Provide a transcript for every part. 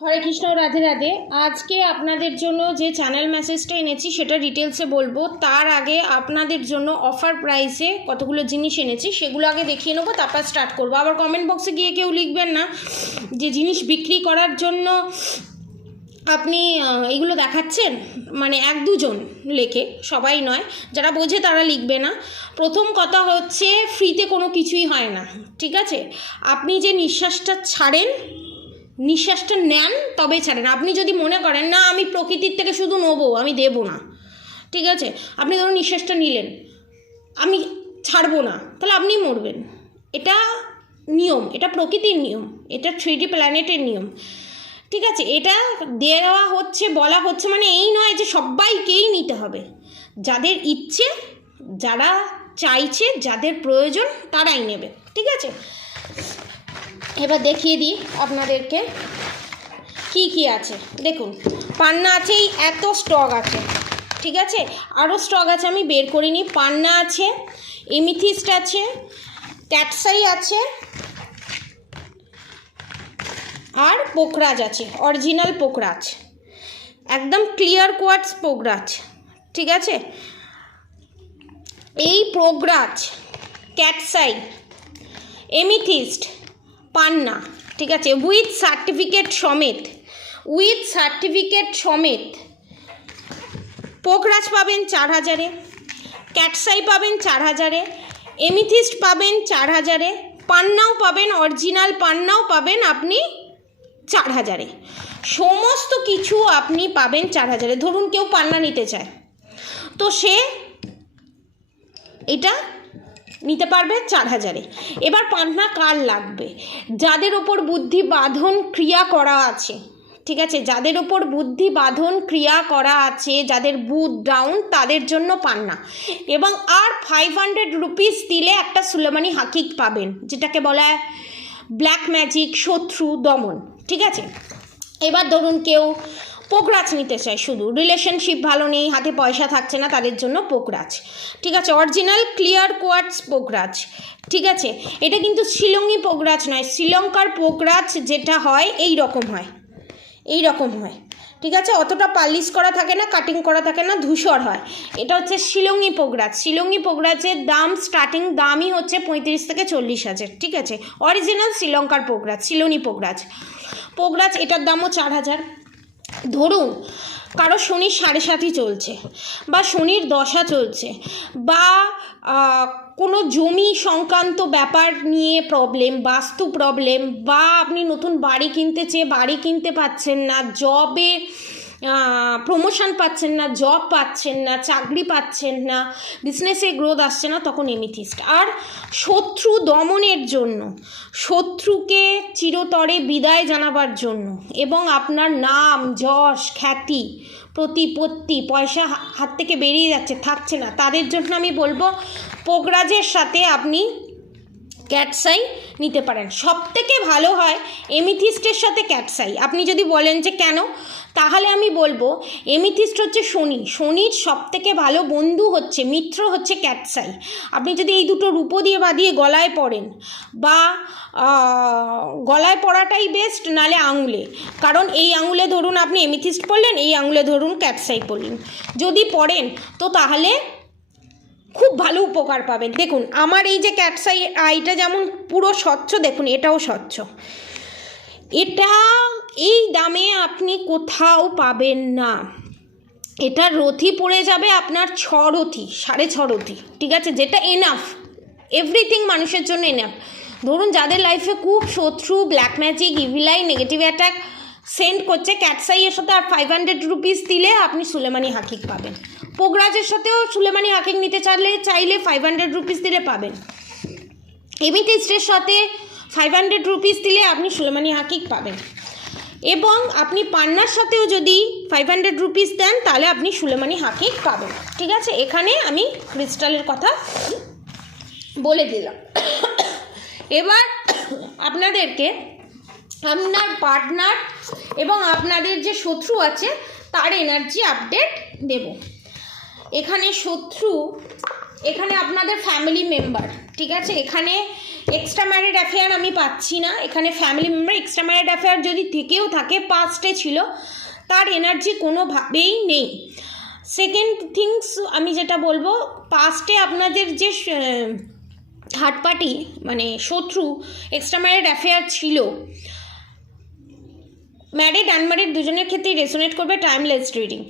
হরে কৃষ্ণ রাধে রাধে। আজকে আপনাদের জন্য যে চ্যানেল মেসেজটা এনেছি, সেটা ডিটেলসে বলব। তার আগে আপনাদের জন্য অফার প্রাইসে কতগুলো জিনিস এনেছি, সেগুলো আগে দেখিয়ে নেব, তারপর স্টার্ট করব। আবার কমেন্ট বক্সে গিয়ে কেউ লিখবেন না, যে জিনিস বিক্রি করার জন্য আপনি এগুলো দেখাচ্ছেন? মানে এক দুজন লেখে, সবাই নয়। যারা বোঝে তারা লিখবে না। প্রথম কথা হচ্ছে ফ্রিতে কোনো কিছুই হয় না, ঠিক আছে? আপনি যে নিঃশ্বাসটা ছাড়েন নিঃশ্বাসটা নেন তবে ছাড়েন। আপনি যদি মনে করেন, না, আমি প্রকৃতির থেকে শুধু নেব, আমি দেবো না। ঠিক আছে? আপনি ধরুন নিঃশ্বাসটা নিলেন। আমি ছাড়বো না, তাহলে আপনি মরবেন। এটা নিয়ম, এটা প্রকৃতির নিয়ম, এটা থ্রি ডি প্ল্যানেটের নিয়ম। ঠিক আছে? এটা দেওয়া হচ্ছে, বলা হচ্ছে মানে এই নয় যে সবাইকেই নিতে হবে। যাদের ইচ্ছে, যারা চাইছে, যাদের প্রয়োজন, তারাই নেবে। ঠিক আছে? এবার দেখিয়ে দিই আপনাদেরকে কি কি আছে। দেখুন, পান্না আছে এই এত স্টক আছে, ঠিক আছে? আরও স্টক আছে, আমি বের করিনি। পান্না আছে, এমিথিস্ট আছে, ক্যাটসাই আছে, আর পোকরাজ আছে, অরিজিনাল পোকরাজ একদম ক্লিয়ার কোয়ার্টস পোকরাজ ঠিক আছে? এই পোকরাজ ক্যাটসাই, এমিথিস্ট পান্না ঠিক আছে? উইথ সার্টিফিকেট সমেত উইথ সার্টিফিকেট সমেত, পোকরাজ পাবেন চার হাজারে, ক্যাটসাই পাবেন চার হাজারে, এমিথিস্ট পাবেন চার হাজারে, পান্নাও পাবেন, অরিজিনাল পান্নাও পাবেন আপনি চার হাজারে। সমস্ত কিছু আপনি পাবেন চার হাজারে। ধরুন কেউ পান্না নিতে চায়, তো সে এটা নিতে পারবে চার হাজারে। এবার পান্না কার লাগবে? যাদের ওপর বুদ্ধি বাঁধন ক্রিয়া করা আছে, ঠিক আছে? যাদের ওপর বুদ্ধি বাঁধন ক্রিয়া করা আছে, যাদের বুথ ডাউন তাদের জন্য পান্না। এবং আর ফাইভ হান্ড্রেড রুপিস দিলে একটা সুলেমানি হাকিক পাবেন, যেটাকে বলা হয় ব্ল্যাক ম্যাজিক শত্রু, দমন, ঠিক আছে? এবার ধরুন কেউ পোকরাজ নিতে চায় শুধু। রিলেশনশিপ ভালো নেই, হাতে পয়সা থাকছে না, তাদের জন্য পোকরাজ ঠিক আছে অরিজিনাল ক্লিয়ার কোয়ার্টস পোকরাজ ঠিক আছে, এটা কিন্তু শিলংই পোকরাজ নয়, শ্রীলঙ্কার পোকরাজ যেটা হয় এই রকম হয়। এই রকম হয়। ঠিক আছে, অতটা পালিশ করা থাকে না কাটিং করা থাকে না, ধূসর হয়। এটা হচ্ছে শিলংই পোগরাজ শিলংই পোগরাজের দাম স্টার্টিং দামই হচ্ছে পঁয়ত্রিশ থেকে চল্লিশ হাজার। ঠিক আছে অরিজিনাল শ্রীলঙ্কার পোগরাজ শিলনি পোগরাজ পোগরাজ এটার দামও চার হাজার। ধরুন, কারও শনির সাড়ে সাতই চলছে বা শনির দশা চলছে বা কোনো জমি সংক্রান্ত ব্যাপার নিয়ে প্রবলেম বাস্তু প্রবলেম বা আপনি নতুন বাড়ি কিনতে চেয়ে বাড়ি কিনতে পাচ্ছেন না জবে প্রমোশন পাচ্ছেন না জব পাচ্ছেন না, চাকরি পাচ্ছেন না বিজনেসে গ্রোথ আসছে না, তখন এমিথিস্ট আর শত্রু দমনের জন্য, শত্রুকে চিরতরে বিদায় জানাবার জন্য এবং আপনার নাম, যশ, খ্যাতি, প্রতিপত্তি, পয়সা হাত থেকে বেরিয়ে যাচ্ছে, থাকছে না। তাদের জন্য আমি বলব, পোগরাজের সাথে আপনি ক্যাটসাই নিতে পারেন। সব থেকে ভালো হয় এমিথিস্টের সাথে ক্যাটসাই আপনি যদি বলেন যে কেন তাহলে আমি বলব এমিথিস্ট হচ্ছে শনি। শনির সব থেকে ভালো বন্ধু হচ্ছে, মিত্র হচ্ছে ক্যাটসাই। আপনি যদি এই দুটো রূপো দিয়ে বাঁধিয়ে গলায় পড়েন, বা গলায় পড়াটাই বেস্ট নালে আঙুলে। কারণ এই আঙুলে ধরুন আপনি এমিথিস্ট পড়লেন, এই আঙুলে ধরুন ক্যাটসাই পড়লেন। যদি পড়েন, তো তাহলে খুব ভালো উপকার পাবেন। দেখুন, আমার এই যে ক্যাটসাই আইটা যেমন পুরো স্বচ্ছ, দেখুন, এটাও স্বচ্ছ। এটা এই দামে আপনি কোথাও পাবেন না। এটা রথি পড়ে যাবে আপনার ছ রথি, সাড়ে ছ রথি, ঠিক আছে? যেটা এনাফ এভরিথিং মানুষের জন্য এনাফ ধরুন, যাদের লাইফে খুব শত্রু black magic evil eye negative attack send করছে ক্যাটসাইয়ের সাথে আর ফাইভ হান্ড্রেড রুপিস দিলে আপনি সুলেমানি হাকিক পাবেন। পোগরাজের সাথেও সুলেমানি হাকিক নিতে চাইলে চাইলে ফাইভ হান্ড্রেড রুপিস দিলে পাবেন। এমিথিস্টের সাথে ফাইভ হান্ড্রেড রুপিস দিলে আপনি সুলেমানি হাকিক পাবেন। এবং আপনি পান্নার সাথেও যদি ফাইভ হান্ড্রেড রুপিস দেন, তাহলে আপনি সুলেমানি হাকিক পাবেন। ঠিক আছে? এখানে আমি ক্রিস্টালের কথা বলে দিলাম। এবার আপনাদেরকে আপনার পার্টনার এবং আপনাদের যে শত্রু আছে, তার এনার্জি আপডেট দেব। এখানে শত্রু, এখানে আপনাদের ফ্যামিলি মেম্বার ঠিক আছে? এখানে এক্সট্রা ম্যারিড অ্যাফেয়ার আমি পাচ্ছি না। এখানে family member extra married affair যদি থেকেও থাকে পাস্টে ছিল, তার এনার্জি কোনোভাবেই নেই। সেকেন্ড থিংস আমি যেটা বলব পাস্টে আপনাদের যে থার্ড পার্টি মানে শত্রু এক্সট্রা ম্যারিড অ্যাফেয়ার ছিল ম্যারিড আনম্যারিড দুজনের ক্ষেত্রেই রেসোনেট করবে টাইমলেস রিডিং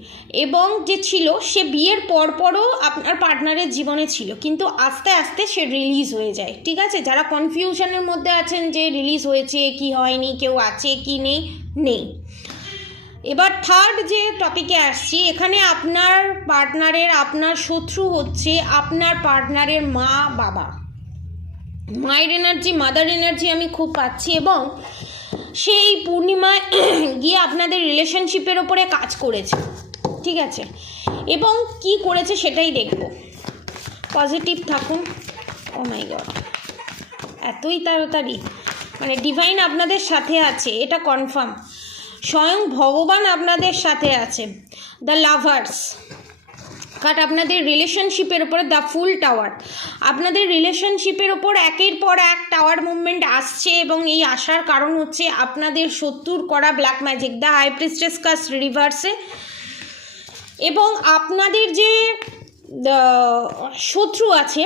এবং যে ছিল, সে বিয়ের পরপরও আপনার পার্টনারের জীবনে ছিল। কিন্তু আস্তে আস্তে সে রিলিজ হয়ে যায়। ঠিক আছে? যারা কনফিউশনের মধ্যে আছেন যে রিলিজ হয়েছে, কি হয়নি, কেউ আছে কি নেই নেই। এবার থার্ড যে টপিকে আসছি, এখানে আপনার পার্টনারের আপনার শত্রু হচ্ছে আপনার পার্টনারের মা বাবা মায়ের এনার্জি মাদার এনার্জি আমি খুব পাচ্ছি এবং সেই পূর্ণিমায় গিয়ে আপনাদের রিলেশনশিপের ওপরে কাজ করেছে। ঠিক আছে? এবং কি করেছে সেটাই দেখব। পজিটিভ থাকুন। ও মাই গড এতই তাড়াতাড়ি। মানে ডিভাইন আপনাদের সাথে আছে, এটা কনফার্ম স্বয়ং ভগবান আপনাদের সাথে আছে। দ্য লাভার্স কাট আপনাদের রিলেশনশিপের ওপর দ্য ফুল টাওয়ার আপনাদের রিলেশনশিপের ওপর একের পর এক টাওয়ার মুভমেন্ট আসছে এবং এই আসার কারণ হচ্ছে আপনাদের শত্রুর করা black magic the high priestess cast রিভার্সে এবং আপনাদের যে শত্রু আছে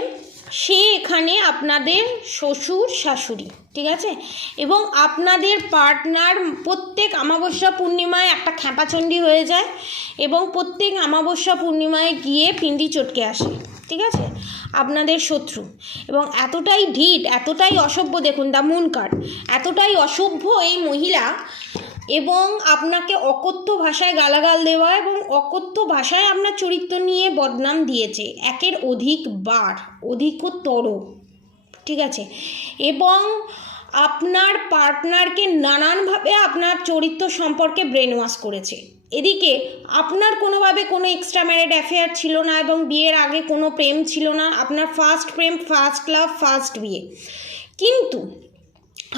সে এখানে আপনাদের শ্বশুর, শাশুড়ি, ঠিক আছে? এবং আপনাদের পার্টনার প্রত্যেক অমাবস্যা পূর্ণিমায় একটা খ্যাপাচণ্ডী হয়ে যায় এবং প্রত্যেক অমাবস্যা পূর্ণিমায় গিয়ে পিন্ডি চটকে আসে, ঠিক আছে? আপনাদের শত্রু। এবং এতটাই ঢিট এতটাই অসভ্য, দেখুন দ্য মুন কার্ড এতটাই অসভ্য এই মহিলা এবং আপনাকে অকথ্য ভাষায় গালাগাল দেওয়া এবং অকথ্য ভাষায় আপনার চরিত্র নিয়ে বদনাম দিয়েছে। একের অধিক বার, অধিকতর। ঠিক আছে? এবং আপনার পার্টনারকে নানানভাবে আপনার চরিত্র সম্পর্কে ব্রেন ওয়াশ করেছে। এদিকে, আপনার কোনোভাবে কোনো এক্সট্রা ম্যারিড অ্যাফেয়ার ছিল না এবং বিয়ের আগে কোনো প্রেম ছিল না। আপনার ফার্স্ট প্রেম ফার্স্ট লাভ ফার্স্ট বিয়ে। কিন্তু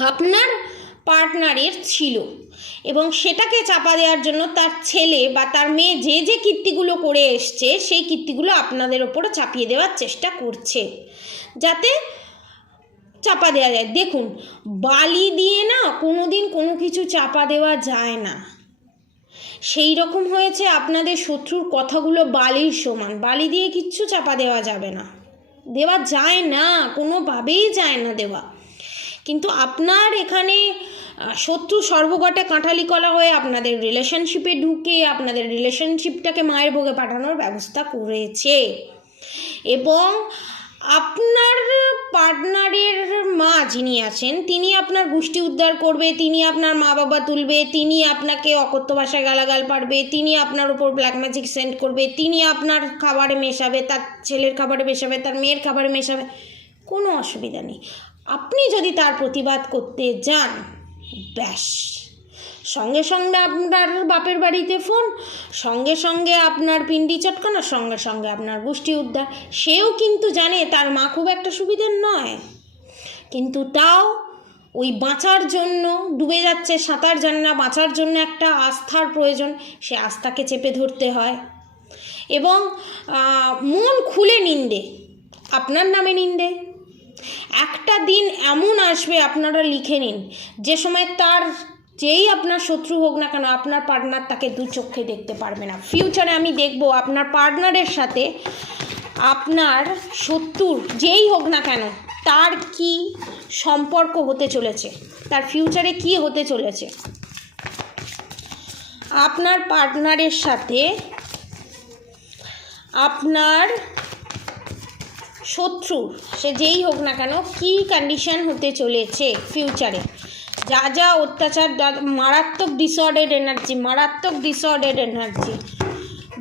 আপনার পার্টনারের ছিল। এবং সেটাকে চাপা দেওয়ার জন্য তার ছেলে বা তার মেয়ে যে যে কীর্তিগুলো করে এসছে, সেই কীর্তিগুলো আপনাদের ওপরে চাপিয়ে দেওয়ার চেষ্টা করছে। যাতে চাপা দেওয়া যায়। দেখুন, বালি দিয়ে না কোনো দিন কোনো কিছু চাপা দেওয়া যায় না। সেই রকম হয়েছে আপনাদের শত্রুর কথাগুলো বালির সমান। বালি দিয়ে কিচ্ছু চাপা দেওয়া যাবে না। দেওয়া যায় না, কোনোভাবেই যায় না দেওয়া। কিন্তু আপনার এখানে শত্রু সর্বগটে কাঁঠালি কলা হয়ে আপনাদের রিলেশনশিপে ঢুকে, আপনাদের রিলেশনশিপটাকে মায়ের ভোগে পাঠানোর ব্যবস্থা করেছে। এবং আপনার পার্টনারের মা যিনি আছেন, তিনি আপনার গোষ্ঠী উদ্ধার করবে, তিনি আপনার মা বাবা তুলবে, তিনি আপনাকে অকথ্য ভাষায় গালাগাল পারবে, তিনি আপনার উপর ব্ল্যাক ম্যাজিক সেন্ড করবে, তিনি আপনার খাবারে মেশাবে, তার ছেলের খাবারে মেশাবে, তার মেয়ের খাবারে মেশাবে, কোনো অসুবিধা নেই। আপনি যদি তার প্রতিবাদ করতে যান ব্যাস। সঙ্গে সঙ্গে আপনার বাপের বাড়িতে ফোন, সঙ্গে সঙ্গে আপনার পিন্ডি চটকানো, সঙ্গে সঙ্গে আপনার গোষ্ঠী উদ্ধার। সেও কিন্তু জানে তার মা খুব একটা সুবিধের নয়। কিন্তু তাও ওই বাঁচার জন্য ডুবে যাচ্ছে সাঁতার জানে না, বাঁচার জন্য একটা আস্থার প্রয়োজন, সে আস্থাকে চেপে ধরতে হয়। এবং মন খুলে নিন্দে, আপনার নামে নিন্দে। একটা দিন এমন আসবে, আপনারা লিখে নিন। যে সময় তার, যেই আপনার শত্রু হোক না কেন, আপনার পার্টনার তাকে দু চোখে দেখতে পারবে না। ফিউচারে আমি দেখব আপনার পার্টনারের সাথে আপনার শত্রুর, যেই হোক না কেন, তার কি সম্পর্ক হতে চলেছে, তার ফিউচারে কি হতে চলেছে। আপনার পার্টনারের সাথে আপনার শত্রু, সে যেই হোক না কেন, কী কন্ডিশন হতে চলেছে ফিউচারে যা যা অত্যাচার মারাত্মক ডিসঅর্ডার এনার্জি মারাত্মক ডিসঅর্ডার এনার্জি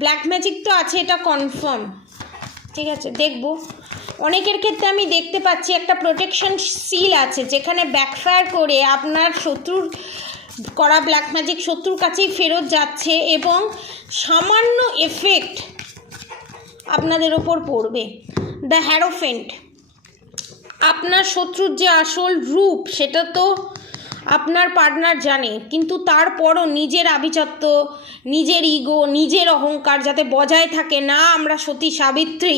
ব্ল্যাক ম্যাজিক তো আছে, এটা কনফার্ম ঠিক আছে, দেখব। অনেকের ক্ষেত্রে আমি দেখতে পাচ্ছি একটা প্রোটেকশন সিল আছে, যেখানে ব্যাকফায়ার করে আপনার শত্রুর, করা ব্ল্যাক ম্যাজিক শত্রুর কাছেই ফেরত যাচ্ছে এবং সামান্য এফেক্ট আপনাদের ওপর পড়বে। দ্য হ্যারোফেন্ট আপনার শত্রুর যে আসল রূপ, সেটা তো আপনার পার্টনার জানে, কিন্তু তারপরও নিজের আভিজাত্য, নিজের ইগো, নিজের অহংকার যাতে বজায় থাকে, না আমরা সতী সাবিত্রী,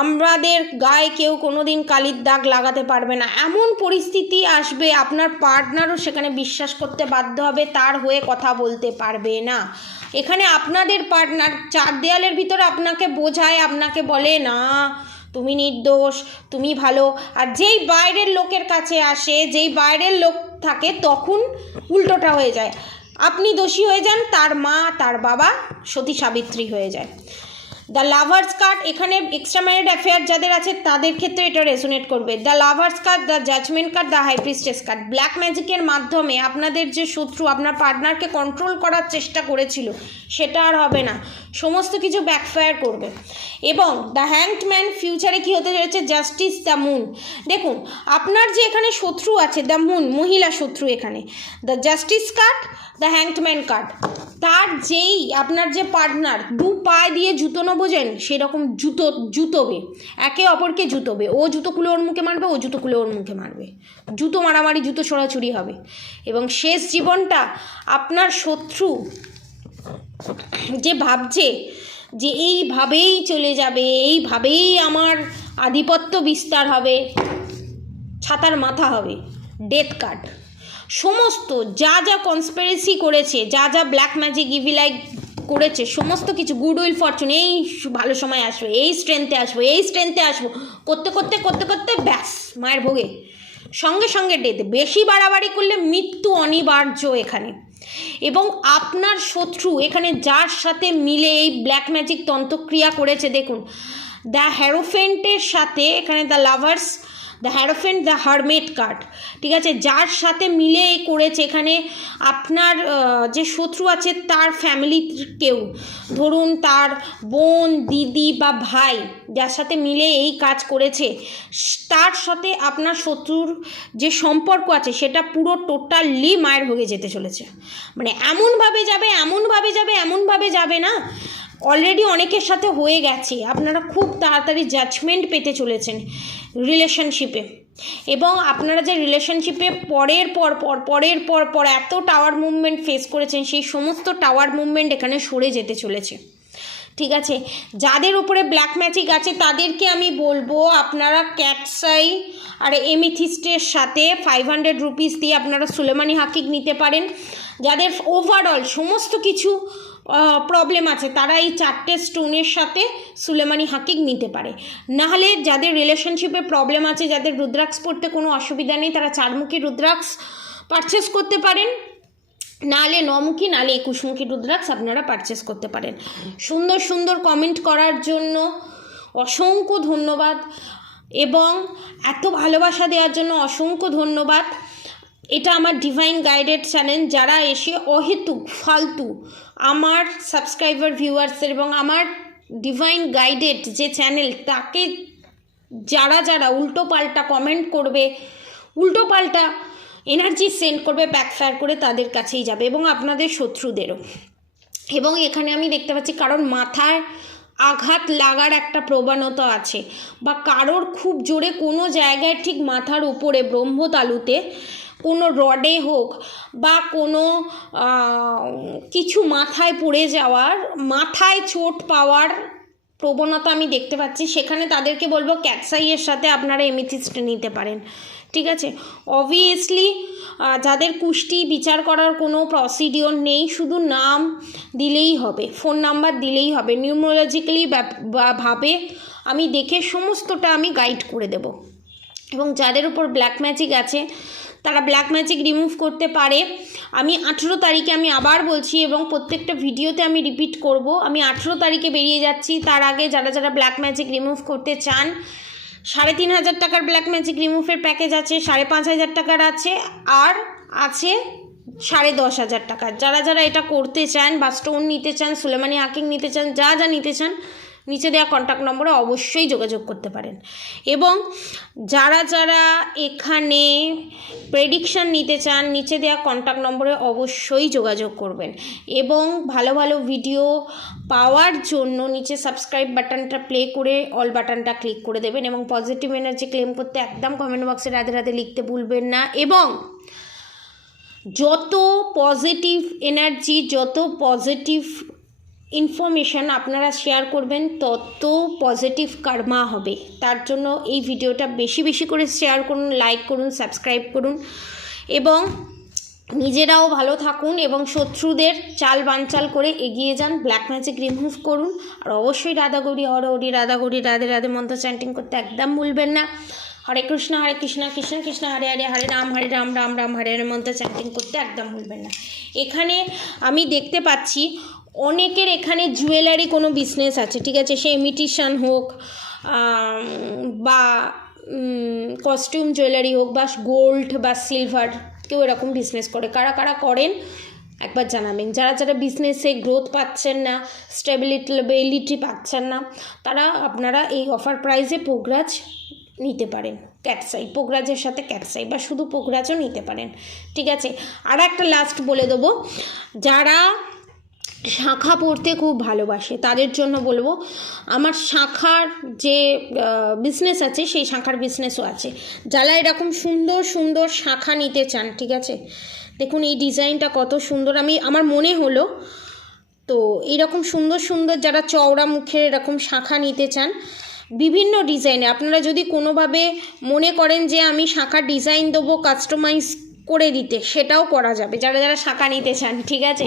আমাদের গায়ে কেউ কোনো দিন কালির দাগ লাগাতে পারবে না। এমন পরিস্থিতি আসবে, আপনার পার্টনারও সেখানে বিশ্বাস করতে বাধ্য হবে, তার হয়ে কথা বলতে পারবে না। এখানে আপনাদের পার্টনার চার দেয়ালের ভিতরে আপনাকে বোঝায়, আপনাকে বলে, না, তুমি নির্দোষ, তুমি ভালো। আর যেই বাইরের লোকের কাছে আসে, যেই বাইরের লোক থাকে, তখন উল্টোটা হয়ে যায়। আপনি দোষী হয়ে যান, তার মা, তার বাবা সতী সাবিত্রী হয়ে যায়। দ্য লাভার্স কার্ড এখানে এক্সট্রা ম্যারিড অ্যাফেয়ার যাদের আছে, তাদের ক্ষেত্রে এটা রেসোনেট করবে। The lovers card the judgement card the high priestess card black ম্যাজিকের মাধ্যমে আপনাদের যে শত্রু, আপনার পার্টনারকে কন্ট্রোল করার চেষ্টা করেছিল, সেটা আর হবে না। সমস্ত কিছু ব্যাকফায়ার করবে। এবং দ্য হ্যাংড ম্যান ফিউচারে কী হতে চলেছে? জাস্টিস দ্য মুন দেখুন, আপনার যে এখানে শত্রু আছে দ্য মুন মহিলা শত্রু এখানে। The justice card the hanged man card তার যেই, আপনার যে পার্টনার দু পায়ে দিয়ে জুতো না বোঝেন, সেরকম জুতো, জুতোবে। একে অপরকে জুতোবে। ও জুতো খুলে ওর মুখে মারবে, ও জুতো খুলে ওর মুখে মারবে। জুতো মারামারি, জুতো ছোড়াছুরি হবে। এবং শেষ জীবনটা আপনার শত্রু যে ভাবছে যে এইভাবেই চলে যাবে, এইভাবেই আমার আধিপত্য বিস্তার হবে, ছাতার মাথা হবে ডেথ কার্ড সমস্ত যা যা কনস্পিরেসি করেছে, যা যা ব্ল্যাক ম্যাজিক ইভিলাই করেছে, সমস্ত কিছু গুড উইল ফরচুন এই ভালো সময় আসবে, এই স্ট্রেংথে আসব, এই স্ট্রেংথে আসব, করতে করতে করতে করতে ব্যাস, মায়ের ভোগে। সঙ্গে সঙ্গে ডেথ বেশি বাড়াবাড়ি করলে মৃত্যু অনিবার্য এখানে। এবং আপনার শত্রু এখানে যার সাথে মিলে এই ব্ল্যাক ম্যাজিক তন্ত্রক্রিয়া করেছে, দেখুন। দ্য হ্যারোফেন্টের সাথে এখানে the lovers the hierophant the hermit card ঠিক আছে? যার সাথে মিলে করেছে এখানে আপনার যে শত্রু আছে তার ফ্যামিলির কেউ। ধরুন তার বোন, দিদি বা ভাই যার সাথে মিলে এই কাজ করেছে তার সাথে আপনার শত্রুর যে সম্পর্ক আছে সেটা পুরো টোটালি মায়ের ভোগে যেতে চলেছে। মানে এমনভাবে যাবে এমনভাবে যাবে এমনভাবে যাবে না। অলরেডি অনেকের সাথে হয়ে গেছে। আপনারা খুব তাড়াতাড়ি জাজমেন্ট পেতে চলেছেন রিলেশনশিপে এবং আপনারা যে রিলেশনশিপে পরের পর পর, পরের পর পর এত টাওয়ার মুভমেন্ট ফেস করেছেন, সেই সমস্ত টাওয়ার মুভমেন্ট এখানে সরে যেতে চলেছে। ঠিক আছে? যাদের উপরে ব্ল্যাক ম্যাজিক আছে, তাদেরকে আমি বলব, আপনারা ক্যাটসাই আর এমিথিস্টের সাথে ফাইভ হান্ড্রেড রুপিস দিয়ে আপনারা সুলেমানি হাকিক নিতে পারেন। যাদের ওভারঅল সমস্ত কিছু প্রবলেম আছে। তারা এই চারটে স্টোনের সাথে সুলেমানি হাকিক নিতে পারে। নাহলে যাদের রিলেশনশিপে প্রবলেম আছে, যাদের রুদ্রাক্স পড়তে কোনো অসুবিধা নেই, তারা চারমুখী রুদ্রাক্স পারচেস করতে পারেন। নালে নমুখী নালে একুশমুখী রুদ্রাক্ষ আপনারা পারচেস করতে পারেন। সুন্দর সুন্দর কমেন্ট করার জন্য অসংখ্য ধন্যবাদ এবং এত ভালোবাসা দেওয়ার জন্য অসংখ্য ধন্যবাদ। এটা আমার ডিভাইন গাইডেড চ্যানেল যারা এসে অহেতুক ফালতু আমার সাবস্ক্রাইবার ভিউয়ার্সের এবং আমার ডিভাইন গাইডেড যে চ্যানেল তাকে যারা যারা উল্টো পাল্টা কমেন্ট করবে, উল্টো পাল্টা এনার্জি সেন্ড করবে ব্যাকফায়ার করে তাদের কাছেই যাবে এবং আপনাদের শত্রুদেরও। এবং এখানে আমি দেখতে পাচ্ছি কারণ মাথায় আঘাত লাগার একটা প্রবণতা আছে বা কারোর খুব জোরে কোনো জায়গায় ঠিক মাথার উপরে ব্রহ্মতালুতে কোনো রডে হোক বা কোনো কিছু মাথায় পড়ে যাওয়ার, মাথায় চোট পাওয়ার প্রবণতা আমি দেখতে পাচ্ছি। সেখানে তাদেরকে বলব ক্যাটসাইয়ের সাথে আপনারা এমিথিস্ট নিতে পারেন। ঠিক আছে? অবভিয়াসলি যাদের কুষ্টি বিচার করার কোনো প্রসিডিওর নেই, শুধু নাম দিলেই হবে ফোন নাম্বার দিলেই হবে। নিউমোলজিক্যালি ভাবে আমি দেখে সমস্তটা আমি গাইড করে দেব। এবং যাদের উপর ব্ল্যাক ম্যাজিক আছে তারা ব্ল্যাক ম্যাজিক রিমুভ করতে পারে। আমি আঠেরো তারিখে আমি আবার বলছি এবং প্রত্যেকটা ভিডিওতে আমি রিপিট করব। আমি আঠেরো তারিখে বেরিয়ে যাচ্ছি। তার আগে যারা যারা ব্ল্যাক ম্যাজিক রিমুভ করতে চান, সাড়ে তিন হাজার টাকার ব্ল্যাক ম্যাজিক রিমুভের প্যাকেজ আছে, সাড়ে পাঁচ হাজার টাকার আছে, আর আছে সাড়ে দশ হাজার টাকা যারা যারা এটা করতে চান বা স্টোন নিতে চান সুলেমানি হাকিং নিতে চান, যা যা নিতে চান নিচে দেওয়া কন্ট্যাক্ট নম্বরে অবশ্যই যোগাযোগ করতে পারেন। এবং যারা যারা এখানে প্রেডিকশান নিতে চান, নিচে দেওয়া কন্ট্যাক্ট নম্বরে অবশ্যই যোগাযোগ করবেন। এবং ভালো ভালো ভিডিও পাওয়ার জন্য নিচে সাবস্ক্রাইব বাটনটা প্লে করে অল বাটনটা ক্লিক করে দেবেন এবং পজিটিভ এনার্জি ক্লেম করতে একদম কমেন্ট বক্সে রাধে রাধে লিখতে ভুলবেন না। এবং যত পজিটিভ এনার্জি যত পজিটিভ ইনফরমেশান আপনারা শেয়ার করবেন, তত পজিটিভ কার্মা হবে। তার জন্য এই ভিডিওটা বেশি বেশি করে শেয়ার করুন লাইক করুন সাবস্ক্রাইব করুন এবং নিজেরাও ভালো থাকুন এবং শত্রুদের চাল বানচাল করে এগিয়ে যান ব্ল্যাক ম্যাজিক রিমুভ করুন। আর অবশ্যই রাধাগৌরী হরহরি রাধাগৌরী রাধে রাধে মন্ত্র চ্যান্টিং করতে একদম ভুলবেন না। হরে কৃষ্ণ হরে কৃষ্ণ কৃষ্ণ কৃষ্ণ, হরে হরে হরে রাম হরে রাম রাম রাম, হরে হরে মন্ত্র চ্যান্টিং করতে একদম ভুলবেন না। এখানে আমি দেখতে পাচ্ছি অনেকের এখানে জুয়েলারি কোনো বিজনেস আছে, ঠিক আছে? সে ইমিটিশান হোক বা কস্টিউম জুয়েলারি হোক, বা গোল্ড বা সিলভার কেউ এরকম বিজনেস করে। কারা কারা করেন? একবার জানাবেন। যারা যারা বিজনেসে গ্রোথ পাচ্ছেন না স্টেবিলিটি পাচ্ছেন না, তারা আপনারা এই অফার প্রাইসে পোগরাজ নিতে পারেন। ক্যাটসাই পোগরাজের সাথে ক্যাটসাই বা শুধু পোগরাজও নিতে পারেন। ঠিক আছে? আর একটা লাস্ট বলে দেবো। যারা শাখা পড়তে খুব ভালোবাসে। তাদের জন্য বলব, আমার শাখার যে বিজনেস আছে, সেই শাখার বিজনেসও আছে। যারা এরকম সুন্দর সুন্দর শাখা নিতে চান, ঠিক আছে? দেখুন, এই ডিজাইনটা কত সুন্দর। আমি, আমার মনে হলো, তো এইরকম সুন্দর সুন্দর যারা চওড়া মুখের এরকম শাখা নিতে চান, বিভিন্ন ডিজাইনে আপনারা যদি কোনোভাবে মনে করেন যে, আমি শাখার ডিজাইন দেবো কাস্টমাইজ করে দিতে, সেটাও করা যাবে। যারা যারা শাখা নিতে চান, ঠিক আছে?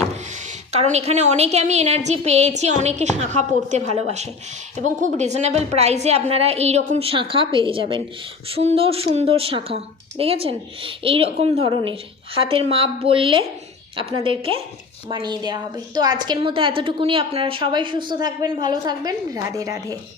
কারণ এখানে অনেকে আমি এনার্জি পেয়েছি, অনেকে শাঁখা পড়তে ভালোবাসে। এবং খুব রিজনেবল প্রাইসে আপনারা এই রকম শাঁখা পেয়ে যাবেন। সুন্দর সুন্দর শাঁখা, দেখেছেন? এই রকম ধরনের। হাতের মাপ বললে আপনাদেরকে বানিয়ে দেওয়া হবে। তো আজকের মতো এতটুকুনি। আপনারা সবাই সুস্থ থাকবেন, ভালো থাকবেন। রাধে রাধে।